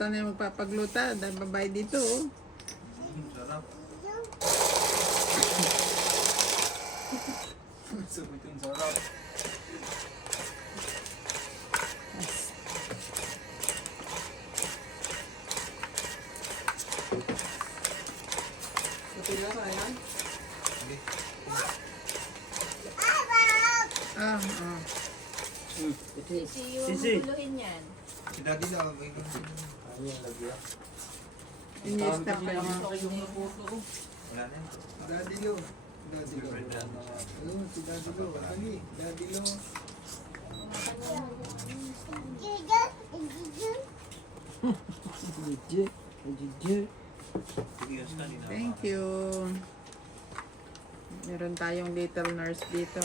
Saan na magpapagluta? Dahil babae dito, oh. Sarap. Sabit yung sarap. Kapila ka, yan? Sige. Sisi, yung guluhin yan. Si Daddy lang. May Iniesta pa yun. wala na yun. Daddy Lo. Daddy Lo. Ayun, si Daddy Lo. Dali, Daddy Lo. Yes, kanina. Thank you. Meron tayong little nurse dito.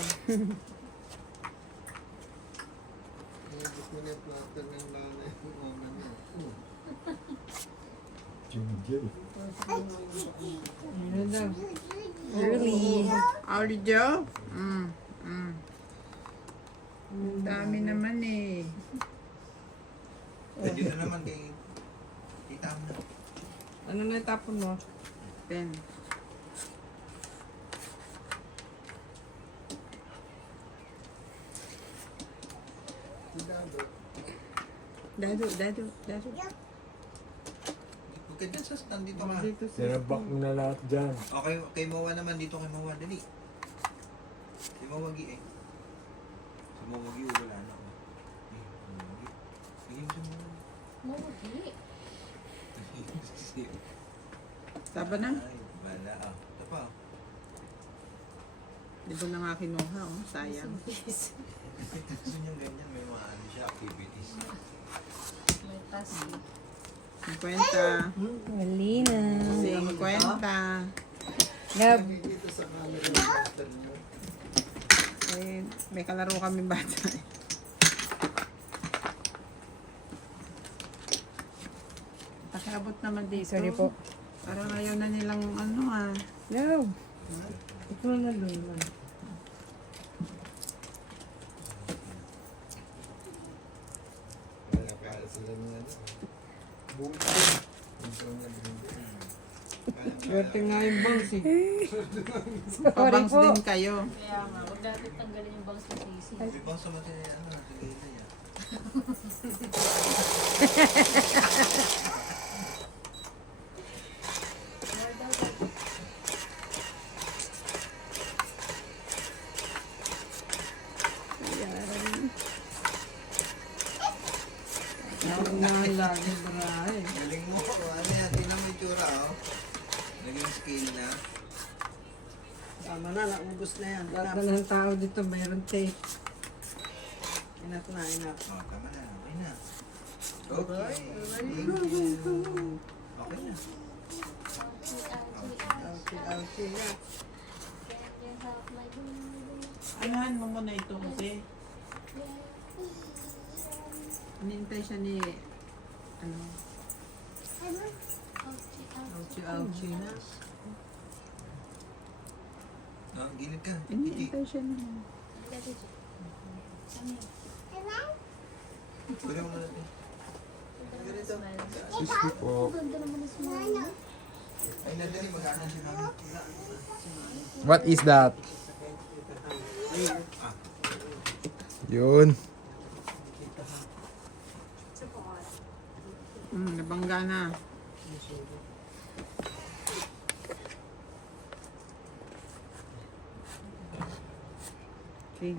Nabot mo na yung platter ng nanay mo. Mama niya. Early. Early Joe? Ang dami naman eh. Pwede na naman kay Tita mo na. Ano na itapon mo? 10. Si Dado. Dado. Huwag ka dyan sa stand dito ka. Dito si Sinabak mo na lahat dyan. Okay, kay Mawa naman dito kay Mawa. Dali. Si Mawagi eh. Si Mawagi wala na ako. Eh, Mawagi. Sige mo si Mawagi. Mawagi. Saba na? Ay, wala ah. Ito pa. Di ba na nga kinuha, oh? Sayang. Gusto niyang ganyan. May mga ano siya, activities. May tasi. 50. Wali na. 50. Gab. Nakikita sa camera yung platter niyo. Eh, may kalaro kami bata eh. Pakiabot naman dito. Sorry po. Parang ayaw na nilang ano ah. Gab. Ito na doon. Wala para sila ng ano. Bungko. Bungko na bungko. Swerte nga yung bangs eh. Sorry Pabangs po. din kayo. Kaya nga, huwag natin tanggalin yung bangs ni Sisi. Di ba sa mga ano, sige na yan. Lagi barahe. Galing mo. Ano yan? Tingnan mo yung tsura oh. Naging scale na. Tama na, naubos na yan. Lahat na ng tao dito mayroon tape. Enough na, enough. Oh, tama na. Okay na. Okay. Thank you. Okay na. Okay, okay na. Anahan mo muna ito kasi. Hinintay siya ni ano. Ouchie na. No, gilid ka. Gigi. Hinintay siya ni Pwede mo na natin. Sisi po. Ay, nadali. Mag-ano si mami. What is that? Yun. Nabangga na. Okay.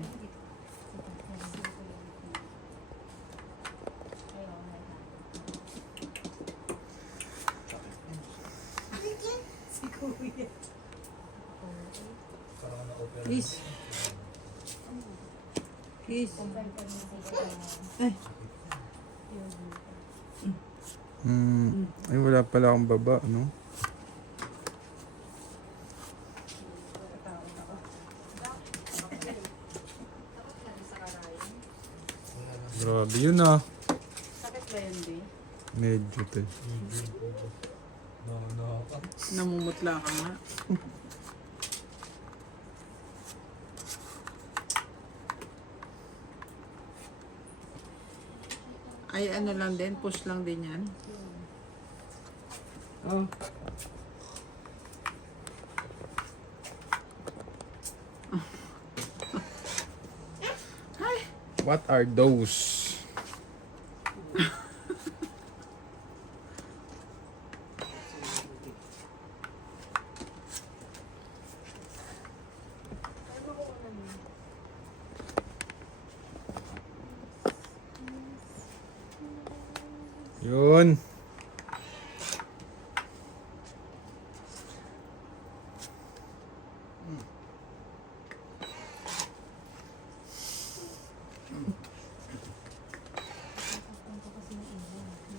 Kiss. Kiss. Ay, wala pala akong baba, no? Grabe yun ah. Sakit ba yun, Di? Medyo te. Namumutla ka nga. Ay, ano lang din, push lang din yan. Oh. What are those? Yun.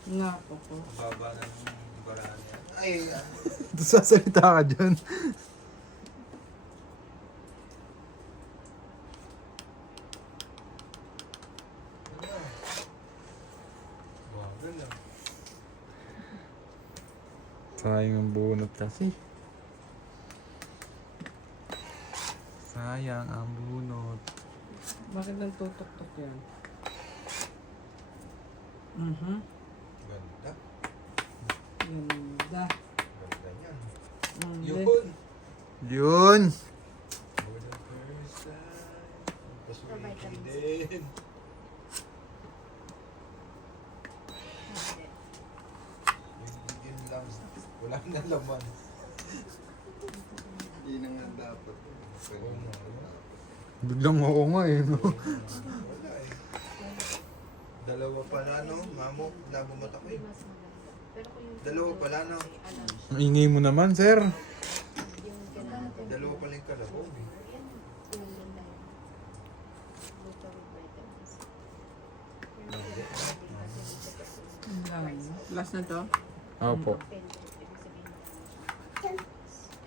Nga po po. Ang baba ng baraan yan. Ay, Sasalita ka dyan. bagal lang. Sayang ang bunot kasi. Sayang ang bunot. Bakit nagtutok-tok yan? Ganda. Ganda. Ganda niyan. Mm, Yun! Yun. For the first time. Pasulitin din. Yun lang. Wala na laman. Hindi na nga dapat. Oo nga. Biglang ako nga eh. No? Wala eh. Dalawa pala no, mamo, labo mata ko eh. Mas maganda. Pero kung yung Dalawa pala no. alam, Ang ingay mo naman, sir. yung kailangan Dalawa pala yung kalabaw eh. yan, yung ganda yun. Luto with vitamins. Yung Hindi. Last na to? Opo.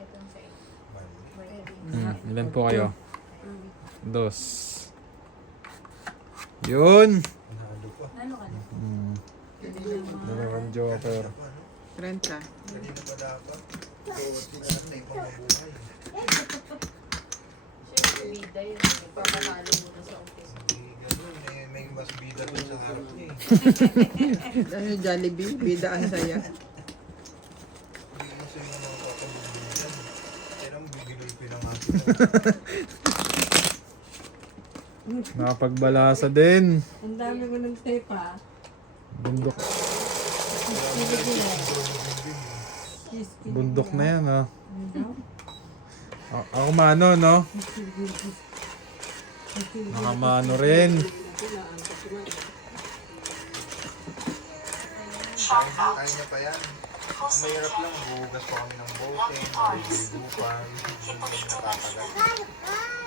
Itong sa iyo. Mali. Ilan po kayo? Dos. Yun. Nahalo pa. Ano ka na? Dalawang joker. Kanina pa, no? 30. Kanina pa dapat. Oo, tingnan na yung pamabuhay. Siyempre, bida yun. Papatalo mo na sa office. Hindi ganun eh, may mas bida dun sa harap niya eh. Ano yung Jollibee? Bida ang saya. Hindi mo sila mga papabubuhan. Kaya lang bigiloy pinangasin. Nakapagbalasa din. Ang dami ko ng tape ha. Bundok. Bundok na yan, ha. Ako mano, no? Nakamano rin. Kaya niya pa yan. Ang mahirap lang, buhugas pa kami ng bote, naliligo pa, nakakagal.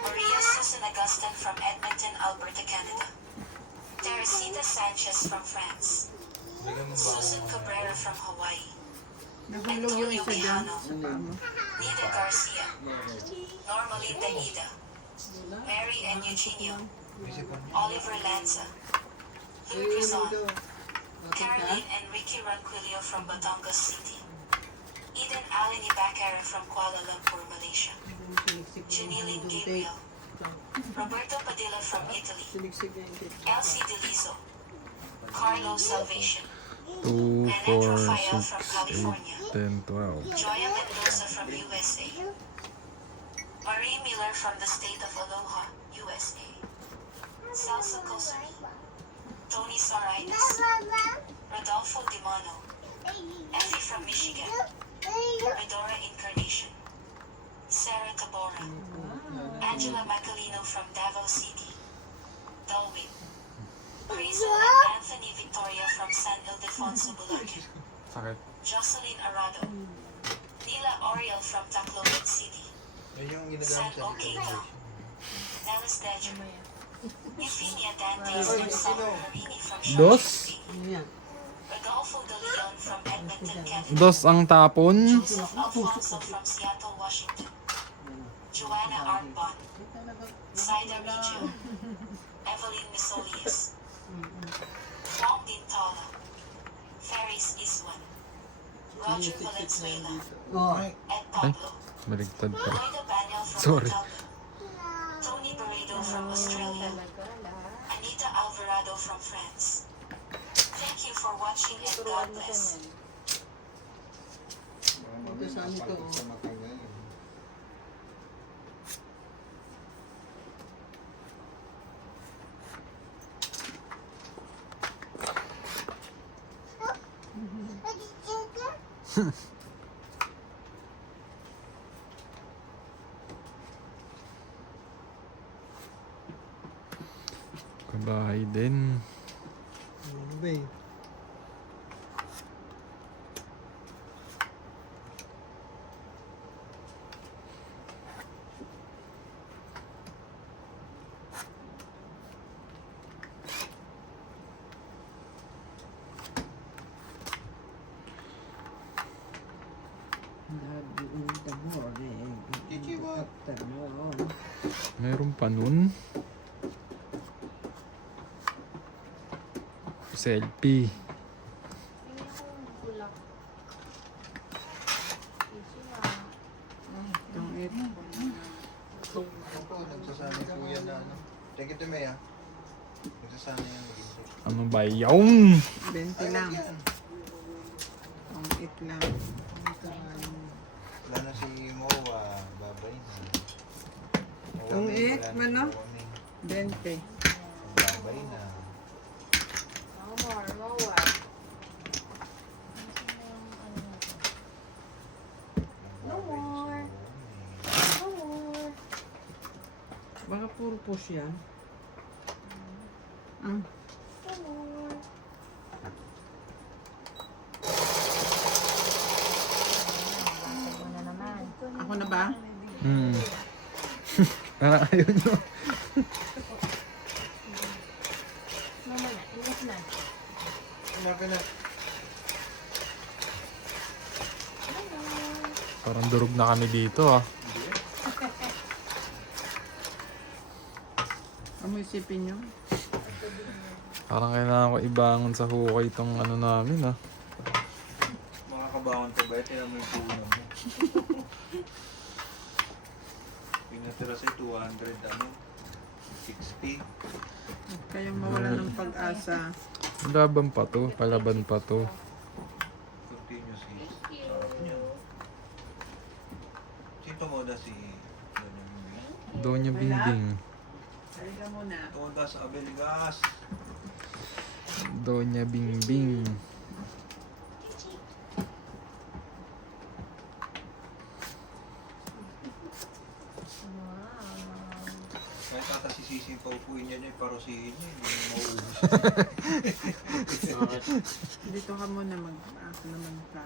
Maria Susan Augustin from Edmonton, Alberta, Canada. Teresita Sanchez from France. Bigyan mo ba Susan ako Cabrera from Hawaii. Nagulong yung isa dyan sa paa mo. Nida Garcia. Normalita Ida. Mary and Eugenio. Isipan mo. Oliver Lanza. Lou Rizon. Caroline and Ricky Ranquillo from Batangas City. Eden Aleni Bakare from Kuala Lumpur, Malaysia. Janilin Gabriel. Roberto Padilla from Italy. Elsie Delizo. Carlo Salvation. 2, 4, 6, 8, 10, 12. Joya Mendoza from USA. Marie Miller from the state of Aloha, USA. Salsa Kosari. Tony Saraitis. Rodolfo Dimano. Effie from Michigan. Medora Incarnation. Sarah Tabora. Angela Macalino from Davao City. Dalwin. Rizal and Anthony Victoria from San Ildefonso, Bulacan. Sakit. Jocelyn Arado. Nila Oriel from Tacloban City. Yan yung San ginagamit sa Okeito. Nellis Dejo. Eufemia Dantes and Summer Harini from Dos? Shawnee. Rodolfo De Leon from Edmonton, Canada. Dos ang tapon. Joseph Alfonso from Seattle, Washington. Joanna Arbon. Saida Reggio. Evelyn Misolius. Juan Dintala. Ferris Iswan. Roger Valenzuela. Oh. Ed Pablo. Baligtad pa. Lloyda Banyal from Sorry. Montalban. Tony Barredo from Australia. Talaga, lahat. Anita Alvarado from France. Thank you for watching and Turuan God mo siya bless. niyan. Baka mamaya Ito sa amin to, napalpit sa mata niya yun. Kabahay din. Ano ba eh? Lagi in the morning. Chichiwa. Afternoon. Meron pa nun. Selfie. Hindi ako bulak. Chichiwa. Itong it. Ito, nagsasanay po yan na ano. Take it to me ah. Nagsasanay yan. Ano ba yun? 20 lang. Itong it lang. Wala na si Moa, babay na. Itong it, ano? 20. Babay na. No more, no more. No more. No more. Baka puro push yan. Mm. No more. Mo na naman. Ako na ba? Hmm. Ayaw nyo. Mama na, iwas na. Kumaka na. Parang durog na kami dito ah. Ano isipin nyo? Parang kailangan ko ibangon sa hukay itong ano namin ah. Makakabangon ka ba? Tinan mo yung puno mo. Pinatira sa 200 ano? 60. Huwag kayong mawala ng pag-asa. Laban pa to, palaban pa to. Continuous is. Sarap niya. Sino tumoda si Doña Bingbing. Halika muna. Tumoda sa Abelgas. Doña Bingbing. Wow. Kahit tatasisising paupuin niya niya, parusihin niya. Hindi niya mauubos. Dito ka muna mag-ako naman ka.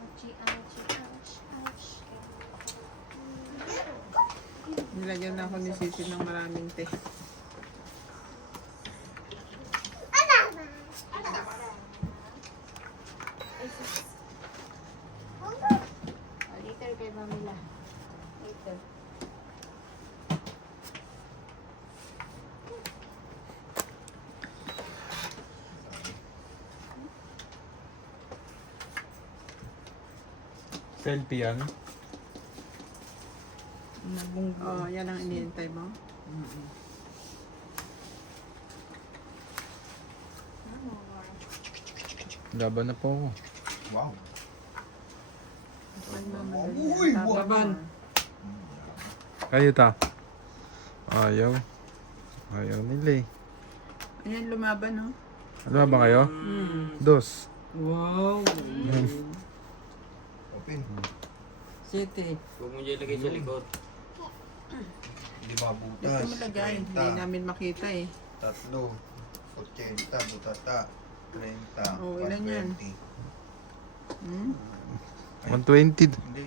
Ouchie, ouchie, ouch, ouch. Nilagyan na ako ni Sisi ng maraming te. Later kay Mamila. Later. Selfie yan. Nabunggo. Oh, yan ang iniintay mo. Mm-mm. No more. Laban na po ako. Wow. Uy, Laban. Kayo ta. Ayaw. Ayaw nila eh. Ayan, lumaban, no? Ano ba kayo? Dos. Wow. Open. City. Huwag mo dyan ilagay sa likod. Hindi Dito mabutas. mo lagay. Hindi namin makita eh. 3, 80, butata, 30, Oh, ilan yan? 120. Hmm? 120. Hindi.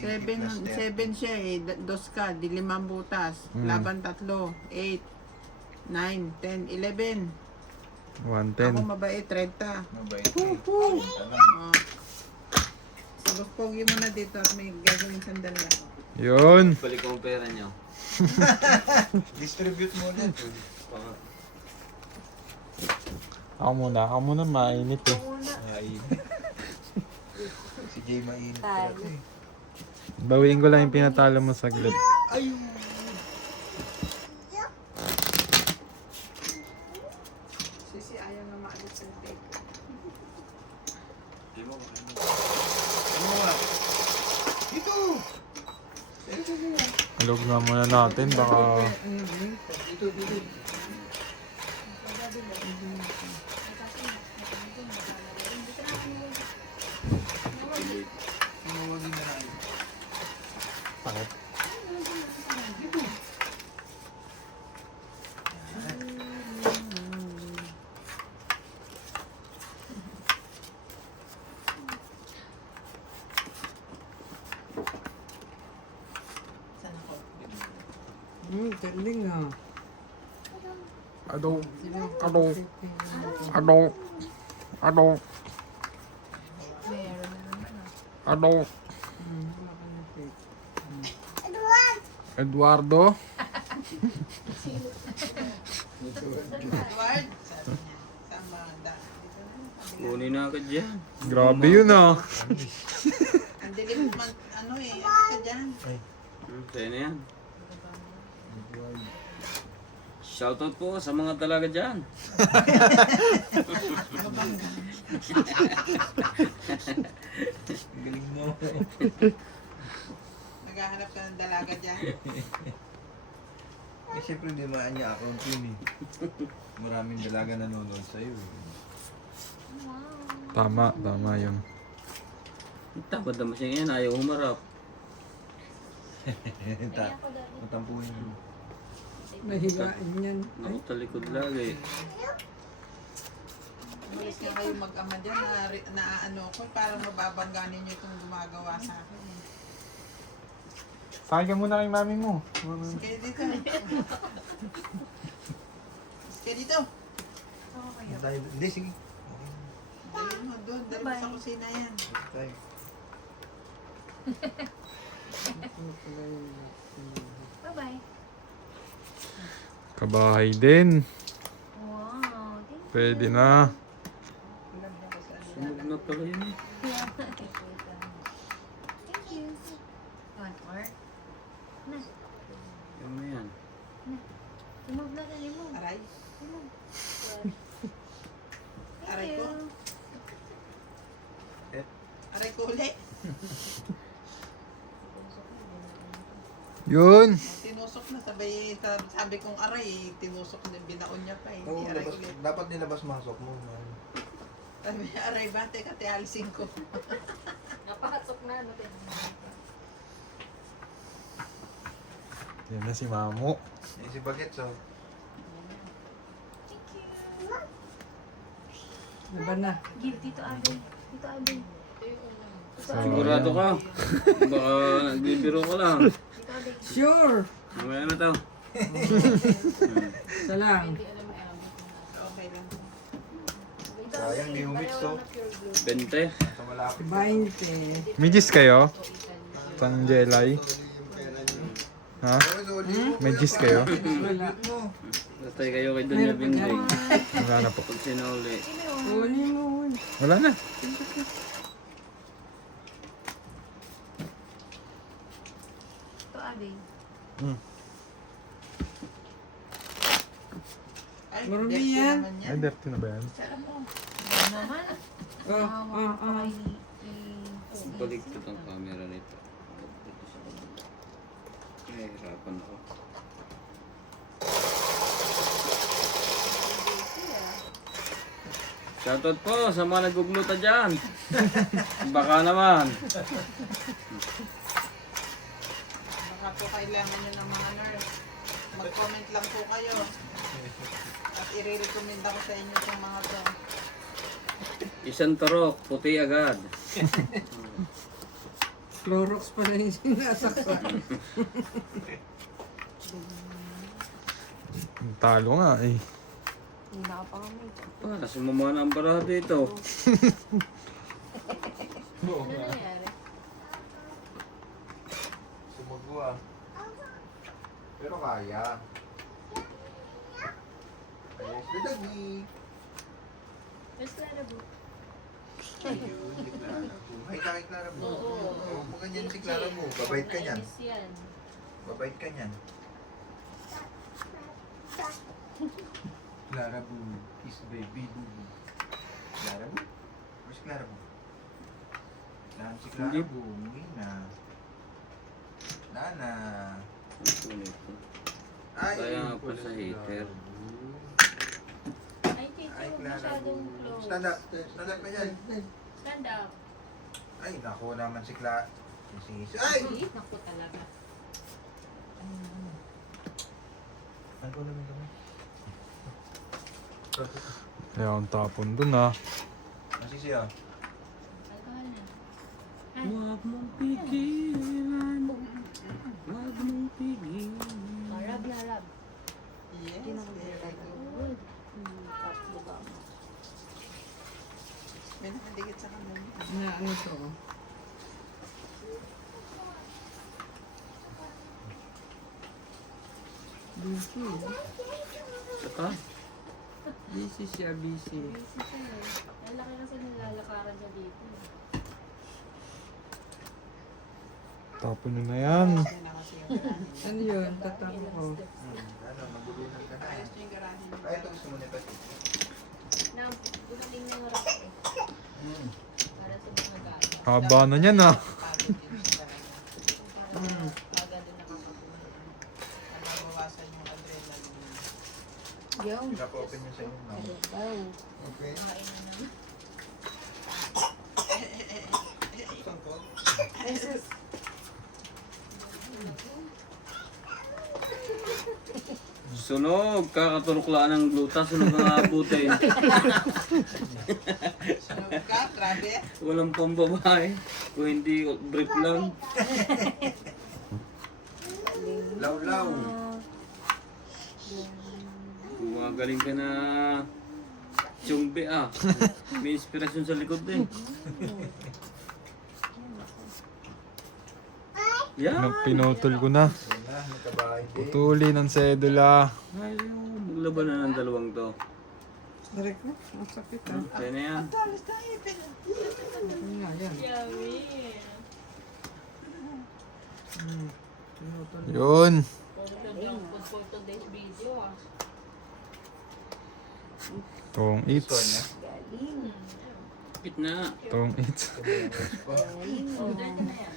80 plus 7 siya eh. Dos ka, di 5 butas. Mm. Laban 3, 8, 9, 10, 11. Ako 110. mabait, 30. Mabait. Woo! Tanong. Oh. Sagos-pogi mo na dito at may gagawin sandali ako. Yun. Balik ko ang pera niyo. Distribute mo na. Jude. Ako muna mainit eh. Ay. Si Jay mainit Tayo. talaga eh. Bawiin ko lang yung pinatalo mo saglit. Ayun. Ayaw nga maalis ng take. Di mo, kakain mo. Gumawa. Dito! Ilog nga muna natin, baka Dito, dito. Tumawagin na lang. takot. Saan ako? Galing ah. Ado, ado, ado, ado, Meron na naman ah. ado. Wala ka na tape. Eduardo. Edward? Sabi niya. Sama. Dito na. Sabi nga. Kunin na agad yan. Grabe yun ah. Ang dilim man, ano eh. Ano ka dyan? Sa'yo na yan. Shoutout po sa mga talaga dyan. Galing mo. Naghahanap ka ng dalaga dyan. Eh, syempre di maan niya account yun eh. Maraming dalaga nanonood sa'yo eh. Tama, tama yun. Tapad naman siya ngayon. Ayaw humarap. Matampuhin mo. Nahigain yan. Ako talikod lagi. Umalis nga kayo mag-ama dyan na ano ko. Parang mababangganin niyo itong gumagawa sa akin. Eh. Sakay ka muna kay mami mo. Sige dito. Sige dito. Hindi, sige. Dali mo doon. Dali mo sa kusina yan. Tayo. Bye-bye. Kabahay din. Wow, thank you. Pwede na. Sunog na pala yun eh. Thank you. Want more? Na, Yung na yan. remove na, remove. Aray. Remove. Aray Thank ko. you. Aray ko uli. Yun. Tinusok na sabay. Sabi kong aray. Tinusok na binaon niya pa. Oo, Hindi aray labas, ulit. dapat nilabas-masok mo. Man. Sabi niya aray ba? Teka, alisin ko. Napakasok na, ano din. Yan na si Mamo. Eh, si Bagets, oh. Thank you. Diba na? Give Tito Abel. Tito Abel. Sigurado ka. Baka nagbibiro ka lang. Tito Abel. Sure! Mamaya na to. Isa lang. Okay lang. Sayang, di humits, oh. 20. Sa malapit. 20. May gis kayo? Sang Jelay? Ha? May gis kayo? Wala. Basta kayo kay Donya Bingling. Wala na po. Pag sinuli. Huli mo. Wala na. Tito Abel. Ay, Marami dirty yan. naman Ay, dirty na ba yan? Sarap mo. Yan naman. Balik ko tong camera nito. Ay, hirapan ako. Shoutout po sa mga nagugluta dyan. Baka naman. Baka po kailangan nyo ng mga nurse. Mag-comment lang po kayo. At i-recommend ako sa inyo itong mga to. Isang turok, puti agad. Clorox pala yung sinasaksak. Talo nga eh. Hindi na ako pa kami. Ah, sumama na ang baraha dito. Ano nangyari? Sumugo, ah. Pero kaya. Ayos na dagi. Mas Clara po. Ayun, si Clara mo. Ay, kay Clara mo. Oo, mo ganyan si Clara mo. Babait ka niyan. Yan. Babait ka niyan. Clara mo. is baby Bubu. Clara Bubu? Or si Clara Bubu? Lahat si Clara Hindi. Bubu. Hindi na. Nana. Ay! Kaya nga po sa hater. Ay, Tito, Ay, Clara masyadong Bubu. close. Stand up. Stand up ka dyan. Stand up. Ay, naku naman si Clara. Ay! Naku talaga. Ano ko naman kami? Kaya ang tapon dun ah. Masisiya. Alcohol na. Huwag mong pigilan. Huwag mong pigilan. Rub na rub. Yes. Good. Tapos baba mo. May nakadikit sa kamay. Na ano to? Busy. Saka, Busy siya, busy. Busy siya eh. Ang laki kasi nilalakaran niya dito. Tapon nyo na yan. Yan na kasi yung garahe. Ano yun? Tatapos ko. Ano, nagulunan ka na. Ayos niyo yung garahe. Ay, ito gusto mo nito. Na, gumaling ng rub eh. Para sa mga gala. Haba na yan ah. Pagod yun sa garahe. Para baga din nakakapunan. Nababawasan yung adrenaline. Yung. Naka-open yun sa inyo. No? Okay. Kain na naman. Sangkot. sunog. Kakatuluklaan ng gluta. Sunog ang abutin. Sunog ka, grabe. Walang pambabae. Kung hindi, brief lang. Law-law. Gumagaling ka na chumbi ah. May inspirasyon sa likod din. Yan. Pinutol ko na. Yun na, may kabahay din. Putulin ang sedula. Ayaw. Maglaban na ng dalawang to. Direk na. Ang sakit ah. Kaya na yan. Talis na ipin. Yun nga, yan. Yummy. Pinutol. Yun. Junk food for today's video ah. Tong Gusto eats. niya? Kapit na. Tong eats. Order ka na yan.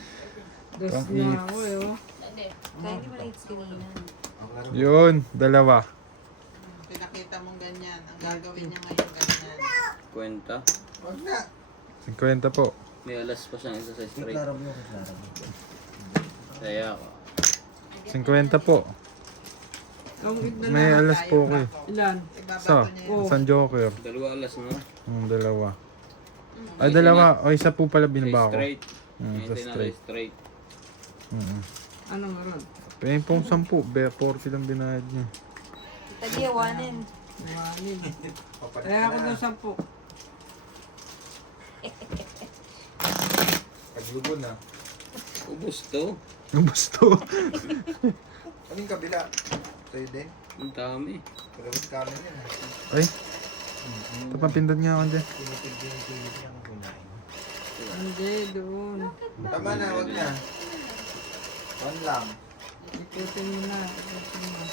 Dos Pang na eats. ako eh. Oh. Hindi. Kaya hindi mo na eats kanina. Yun. Dalawa. Pinakita mong ganyan. Ang gagawin niya ngayon ganyan. Kwenta. Wag na. 50 po. May alas pa siyang isa sa straight. Clara Bubu, Clara Bubu. Kaya ako. 50 po. Ang eat na May lang. alas po ko eh. Ilan? Sa, Ibabato niya yun. isang joker. Dalawa alas no? Dalawa. Ay, dalawa. O, isa po pala Sa binaba ko. straight. Sa Hintay na straight. straight. Ano nga ron? Pwede pong 10. 40 lang binayad niya. Tagyawanin. Manin. Papalit Kaya ako ka na. ng 10. Paglubo na. Ubus to. Ang gusto. Ano yung kabila? Sa'yo din? Ang dami. Pero mas kami yun. Ay, tapapindot nga ako dyan. Pinipig niya ang kumain. Hindi, doon. Tama na, wag na. One lang. Ikutin mo na. Ikutin mo.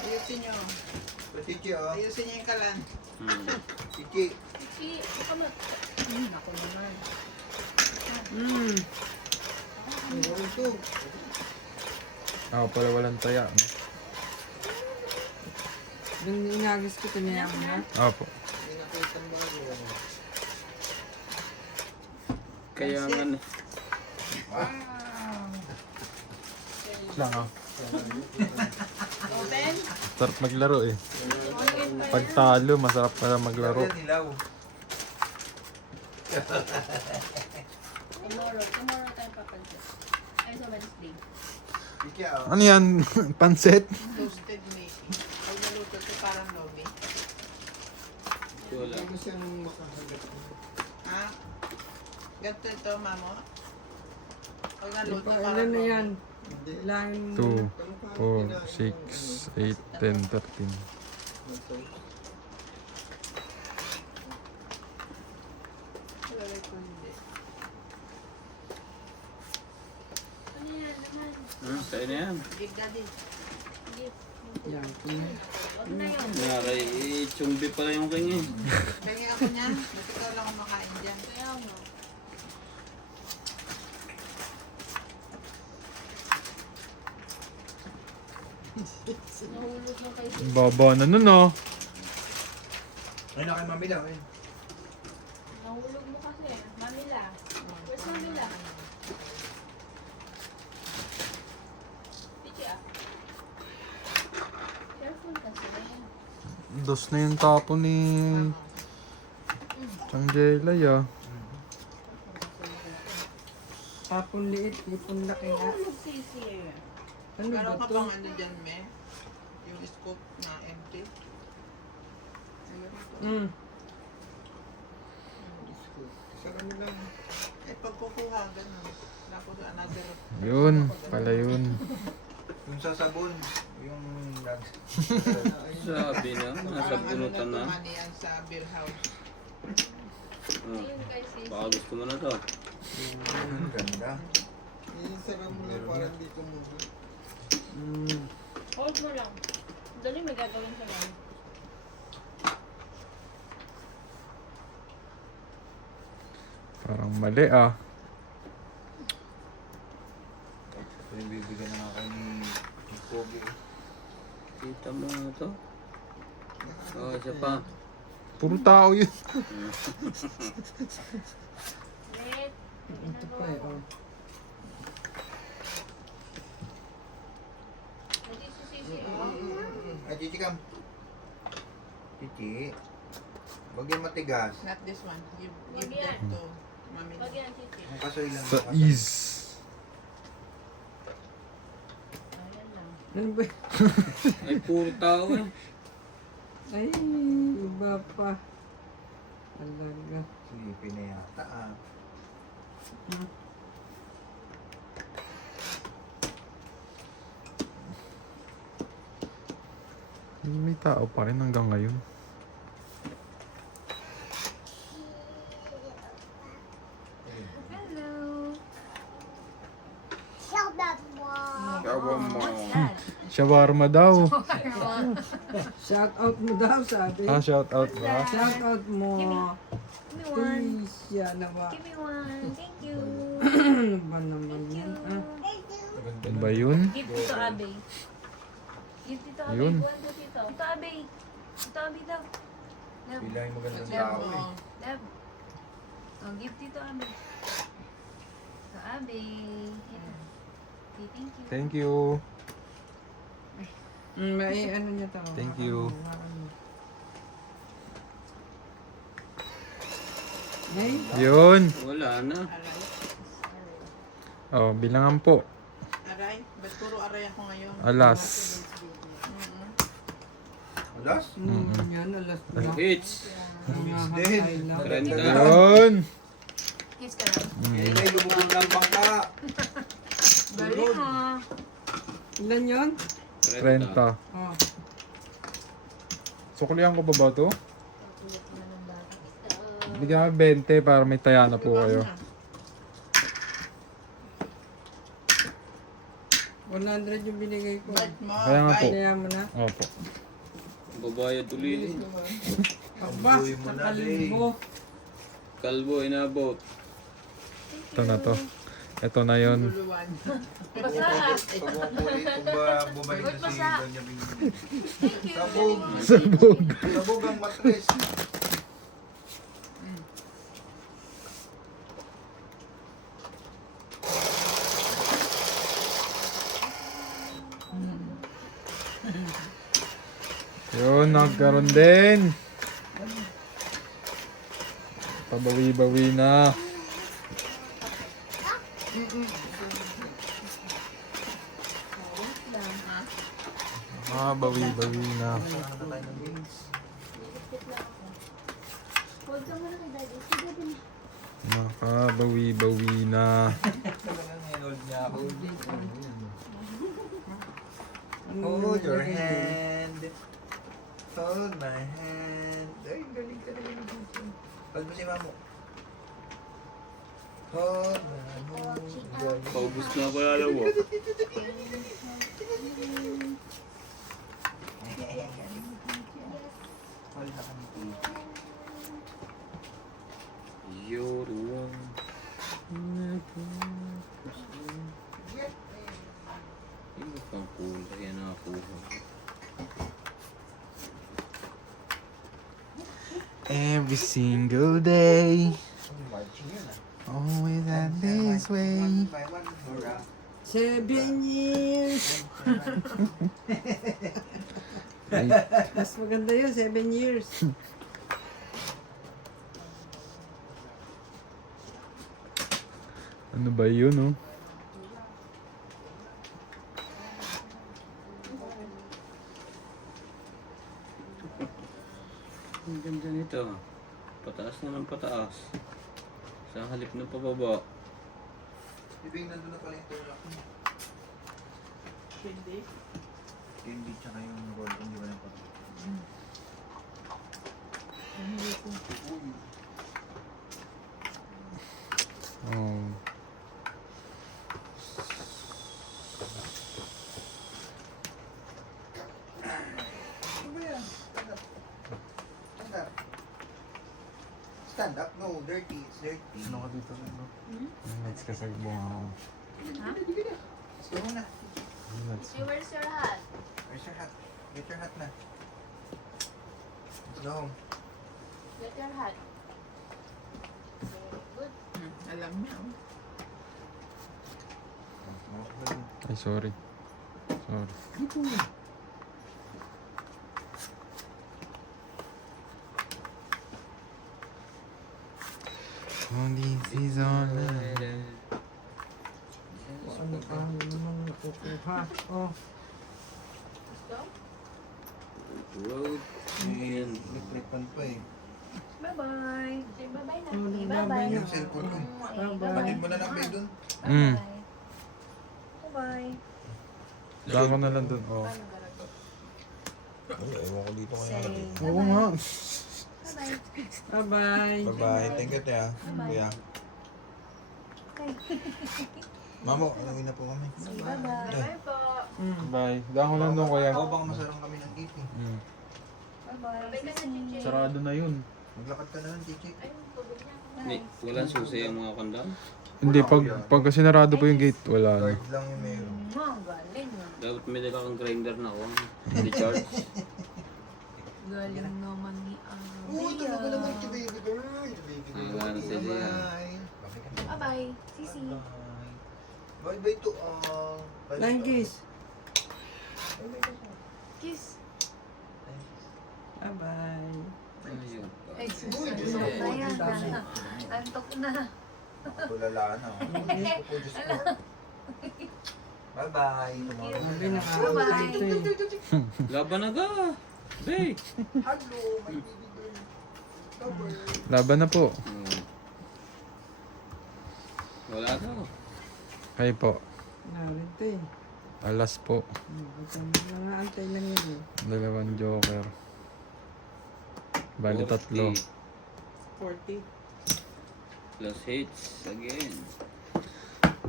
Ayusin niyo. Patiki oh. Ayusin niyo yung kalan. Tiki. Si, baka mo. Ako naman. Ito. Ako pala walang taya. no? Yung inagis ko, tinayaan mo na. Apo. Hindi nakita ang bago. Kaya nga na. Lang ah. Open. Sarap maglaro eh. Pag talo, masarap pala maglaro. Yan, ilaw. Tomorrow tayo papansin. Ay, sa Wednesday. Tiki oh. Ano yan? Pansit? Toasted meat. Pag naluto ito parang lobe. Wala. Hindi siyang makahagat. Ha? Ganito ito, mamo. Pag naluto Ilan parang na lobe. yan? Hindi. Ilan? 2, 4, 6, 8, 10, 13. Lalagay ko hindi. Ano yan naman? Kaya na yan. Big daddy. Gift. Yan. Huwag na yun. Naray, chumbi pala yung king eh. Pengi ako niyan. Gusto ko lang kumakain dyan. Kaya mo. Nahulog mo kay Sis. Baba na nun oh. Ayun na kay Mami daw. Ayun. Nahulog mo kasi. Mamila. Where's Mamila? Pichi ah. Careful kasi. Dos na yung tapo ni Changjela ah. Tapon liit, ipon laki nga. Sisi. Ano ba Meron ka to? pang ano dyan, me? Yung scoop na empty. Sarap mo lang. Eh, pag kukuha, ganun. Tapos another. Yun, pala yun. Yung sa sabon, yung nugs. Sabi na, nasa punutan na. Money yan sa beer house. Oh, Ayun kay Sisi. baka gusto mo na to. Ang ganda. Sarap mo lang parang di tumubo. Hold mo lang. Dali, may gagawin sa lang. Parang mali ah. Ito yung bibigyan na nga kayo ni Pogi. Kita mo na to. Oh, isa pa. Puro tao yun. Let. Ito pa eh, oh. Dali si Sisi. Oh. Ay, Chichi kam. Chichi. Huwag yung matigas. Not this one. Give Wag that yan. to Mami. Wag yan, Sisi. Ang kasoy lang. Sa is. Ayan lang. Ano ba? Ay, puro tao eh. Ay, iba pa. Talaga. Silipin na yata ah. May tao pa rin hanggang ngayon. Hello. What's that? Shawarma daw. Shout out mo daw, sabi. Ah, shout out ba? Shout out mo. Give me one. Please, yan na ba? Give me one. Thank you. Ano ba naman Thank yan? you. Ah, Ano ba yun? Give Tito Abe. Give Tito Abe. Yun. Buwan to Tito. Tito Abe. Tito Abe daw. Dab. Bilangin mo ganda Dab tao mo. eh. Dab. Oh, give Tito Abe. Tito Abe. Ito. Okay, thank you. Thank you. may ano niya to. Thank you. Ay, Yun. Wala na. Aray. Oh, bilangan po. Aray. Ba't puro aray ako ngayon? Alas. Alas? yan, alas na. Hits. Din. Trenta. Yun. Kiss ka lang. Eh, may lumubog ng bangka. Galing mo. Ilan yun? 30. Oh. Suklihan ko ba ba ito? Kulit na ng bata. Ito. Bigyan ka 20 para may taya na po kayo. 100 yung binigay ko. Bite mo. Kaya nga po. bite. Kaya mo na. Opo. Babayad ulit. Aba, Uy mo na, nakalibo. Kalbo, inabot. Ito na to. Ito na yun. Luluwan. Basa. Pag umulit, kung ba bumalik na si Basa. Doña Bing. Thank you. Sabog. Sabog. Sabog ang matres. Yun, nagkaroon din. Pabawi-bawi na. Ah, bawi-bawi na. Huwag ka muna kay Daddy. Si Daddy na. Nakabawi-bawi na. Talagang hinold niya ako. Hold your hand. Hold my hand. Ay, galing ka naman. Hold mo si Mamo. Hold my hand. Paubos na pala daw. Itong kulay yan nakakuha. Every single day, Marching yun ah. always at this way. One by one, Nora. 7 years. Mas maganda yun, 7 years. Ano ba yun, oh? Ang ganda nito. Pataas na ng pataas. Sa halip na pababa. Ibig nandun na pala yung tulak niya. Hindi. Hindi tsaka yung gold, hindi ba na pa? Oh. Ano ba yan? Stand up. Stand up. Stand up? No, dirty. It's dirty. Ano ka dito? Let's kasagbong ako. Let's go na. Where's your hat? Where's your hat? Get your hat na. Let's go. Get your hat. Good. Alam niya. Oh. Ay, sorry. Sorry. Oh, this is all Ano pa namang nakukuha? Oh, Road. Ayan. Lipan pa eh. Bye-bye. Say bye-bye na. Oh, Okay, bye-bye bye-bye. Yung cellphone ko. bye-bye. Batid mo na lang kayo dun. Mm. Bye-bye. Daan ko na lang dun. Oh. Ay, ewan ko dito kaya. Say Oo nga. bye-bye. Bye-bye. Bye-bye. Thank you, Tia. Kuya. Okay. Mamo, uwi na po kami. Say bye-bye. Bye po. Bye. Daan ko lang dun, kuya. Oo, baka masarang kami ng gift eh. Mm. Bye-bye. Sisi. Sarado na yun. Maglakad ka na lang, Chichi. Walang susi ang mga kandang. Hindi, pag kasi narado po yung gate, wala na. Guard lang yung meron. Galing ah. Dapat may dala kang grinder na ako. Hindi charge. Galing naman ni Uy, tulog ka naman si Abia. baby girl. Baby Ay, girl. wala na sila yan. Bye-bye. Bye-bye. Sisi. Bye-bye to all. Bye-bye Flying to all. kiss. Kiss. Bye-bye. Ayun. Ay, susunod na yan. Antok na. Tulala na. Diyos ko, Diyos ko. Bye-bye. Tomorrow. Sabi nakakabay dito eh. Laban na ka! Bay! Hello, my baby girl. Bye-bye. Laban na po. Wala ka. Kayo po. Narito eh. Alas po. Mga antay lang yun eh. 2 joker. Bali 3. 40. Plus hits again.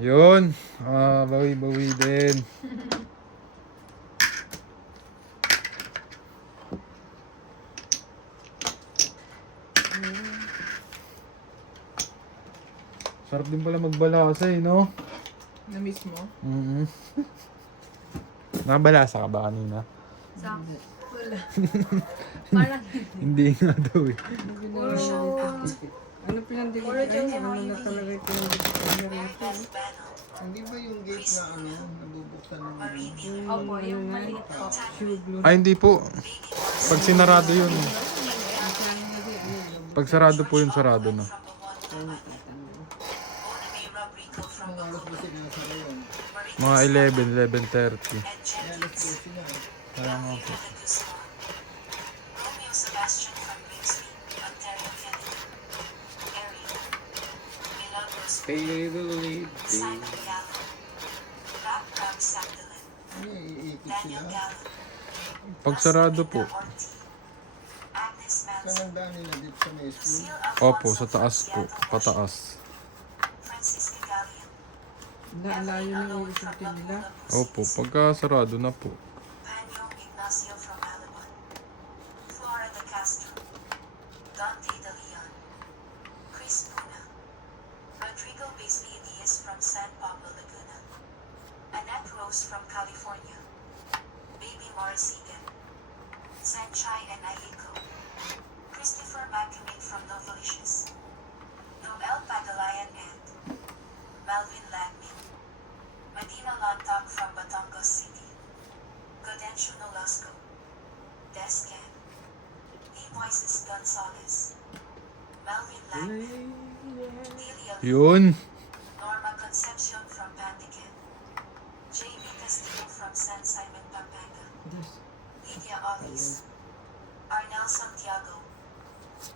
Yun. Bawi-bawi din. Sarap din pala magbalasa eh, no? Na-miss mo? Nakabalasa ka ba kanina? Sa wala. Parang Hindi nga daw eh. Ano pinandikit? Ay, ano na talaga yung pinandikit camera ito. Hindi ba yung gate na ano, nabubuksan ng opo, yung maliit po. Tube lo. Ay, hindi po. Pag sinarado yun. Pag sarado po yun, sarado na. Mga alas ba sinasara yun? Mga 11, 11:30. Kaya nga po. Romeo Sebastian from Grimsby, Ontario, Canada. Ariel. Milagros. Favorite Simon Gallo. Rap Rap Sagdalan. Ano, iikot Daniel sila? Gallo. Pag sarado po. Ortiz. Agnes Saan Manson. ang daan nila dito sa may school? Lucille Opo, Alfonso sa taas from po. Seattle, Pataas. Francis Gagalian. Layo na yung isulti nila. Opo, pagka sarado na po. Panyong Ignacio from Alabang. Flora de Castro. Dante de Leon. Chris Luna. Rodrigo Beasley Diaz from San Pablo, Laguna. Annette Rose from California. Morris Egan, Sanchai and Ayiko, Christopher McCamick from Novelicious, Noel Pagalayan and Melvin Langmin, Medina Lontok from Batangas City, Gaudensio Nolasco, Descan, E. Moises Gonzalez, Melvin Langmin, Delia Lee, Yun. Norma Concepcion from Pantican, J.B. Castillo from San Simon, Pampanga, Lydia Ovis, Arnel Santiago,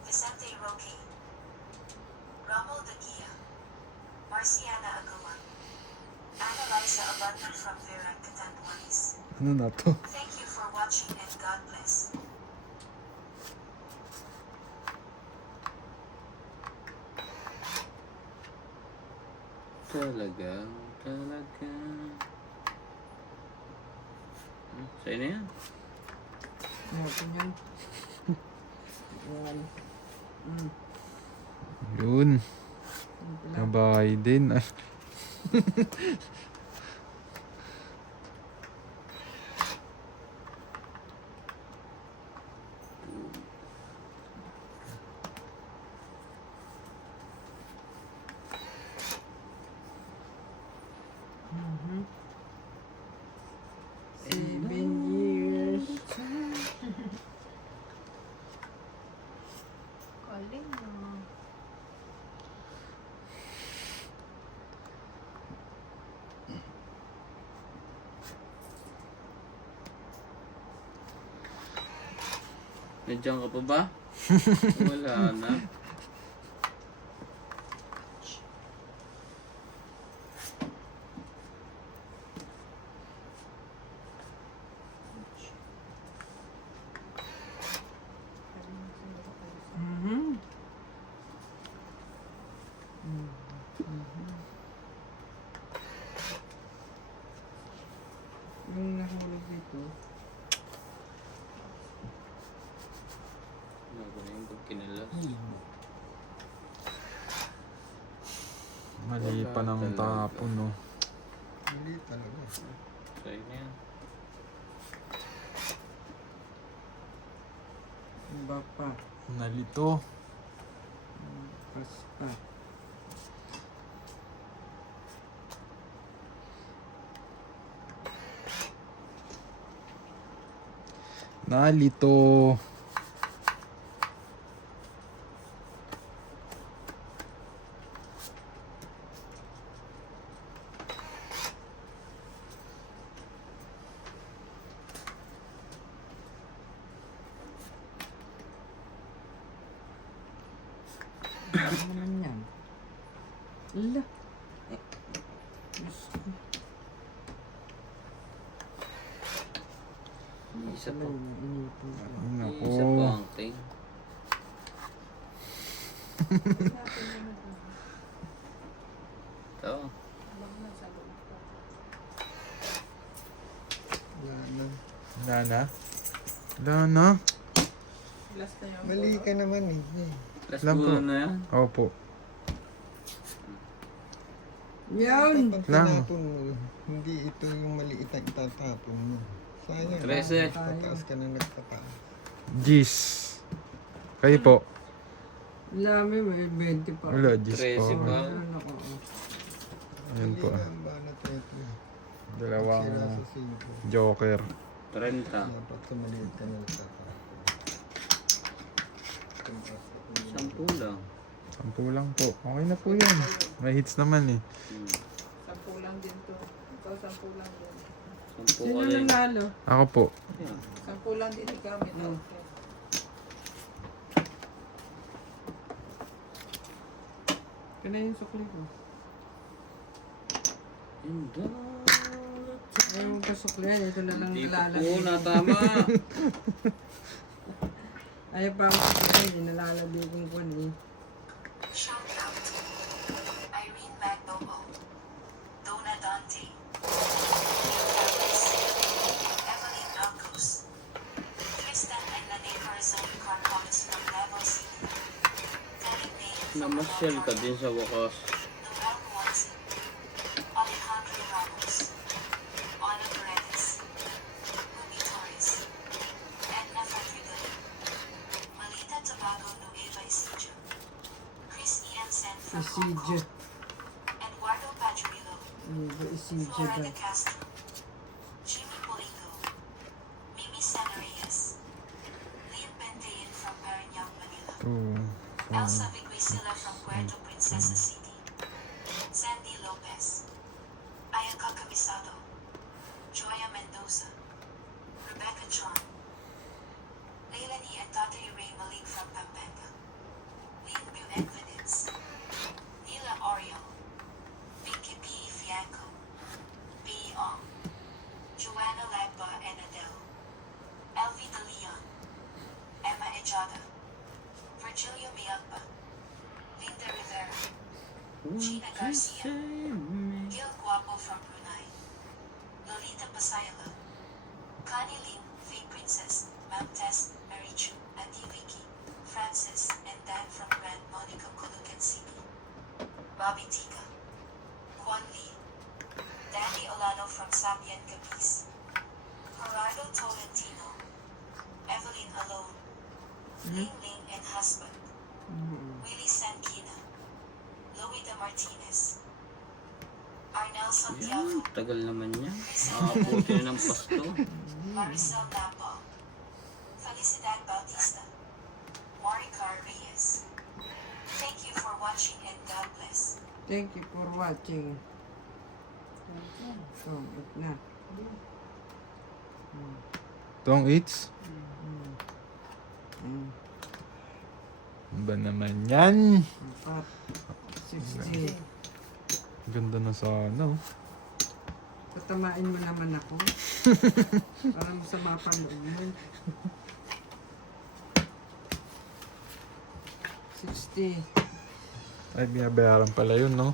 Vicente Roque, Rommel De Guia, Marciana Agawan, Annalisa Abundant from Vera Catanduanes. Ano na to? Thank you for watching and God bless. Talaga. Sa'yo na yan. Natin yan. Yan. Yun. Nabay din. Ay. Mhm. 7 years. Calling mo. Nandiyan ka pa ba? Wala na. Mhm. Yung nahulog dito. Bago na yung kinalas. Mali pa ng tapon, no? Hindi talaga. Sa'yo na yan. Iba pa. Nalito. Pas pa. Nalito. Ano naman yan? Ala. Diyos ko. Isa pa. Ano yung inipon ko? Nako. Isa pa ang king. Ito. Wala na. Wala na? Wala na? Last na yung Mali ka naman eh. Last Lang po. bulan na yan. Opo. Yan! Kapag Lang. tinapon mo, hindi ito yung maliit ang itatapon mo. Sayang. 13. Pataas ka na nagpataas. Gis. Kayo po. Lami, may 20 pa. Wala, gis 13 po. pa. Ano ko? Ayan po. Mali na ba na 30? Dalawang Sira sa 5. joker. 30. Dapat sa maliit ka na nagtatapon. Sampu lang. 10 lang po. Okay na po yan. May hits naman eh. 10 lang din to. Ito, 10 lang din. Sampu Sino ka rin. nanalo? Ako po. 10 lang din ikaw. Ito. Kaya yung sukli ko. Hindi. Ayaw mo pasukli yan. Ito na lang Hindi pa nalalagay. po natama. Ayaw pa ako sukli. Nalalagay kong kwan eh. Shout out. Irene Magnomo, Donna Dante, Alice, Evelyn Alcos, Tristan and Lane Corazon Carcones from Davao City, Kelly Payne from Namasyal ka din sa wakas. Noel Watson, Alejandro Ramos, Ana Paredes, Ruby Torres, from Hong Isidro. Kong, Eduardo Padrillo, Ano ba Isidro Flora ba? de Castro, Jimmy Polico, Mimi Sanarias, Liam Bendayan from Parañaque, Manila, 2, Elsa Viguisila from Puerto Princesa City, Sandy Lopez, Ayaka Camisado, Joya Mendoza, Rebecca John, Leilani and Tatay Ray Malik from Pampanga, Liam Buenvidence, Nila Oriel, Vicky P. Fianco, B. Ong, Joanna Lagba and Adele, Elvie De Leon, Emma Ejada, Virgilio Miagba, Linda Rivera, Gina Garcia, Gil Guapo from Brunei, Lolita Pasayala, Connie Lim, Fake Princess, Ma'am Tess, Mary Chu, Auntie Vicky, Francis, and Dan from Grand Monica Colucan City, Bobby Tika, Juan Lee, Danny Olano from Sabian Capiz, Gerardo Tolentino, Evelyn Alone, Ling Ling and husband, Willie Sankina, Louis De Martinez, Arnel Santiago, Tagal naman niya. Nakabuti na ng pasto. Maricel Napa, Felicidad Bautista, Maricar Reyes. Thank you for watching and God bless. Thank you for watching. So, ba't na? Tong eats. Mm. Ano ba naman yan? 60. Ganda na sana. Oh. Tatamain mo naman ako. Para masama pa loob mo. 60. Ay, binabayaran pala yun, no?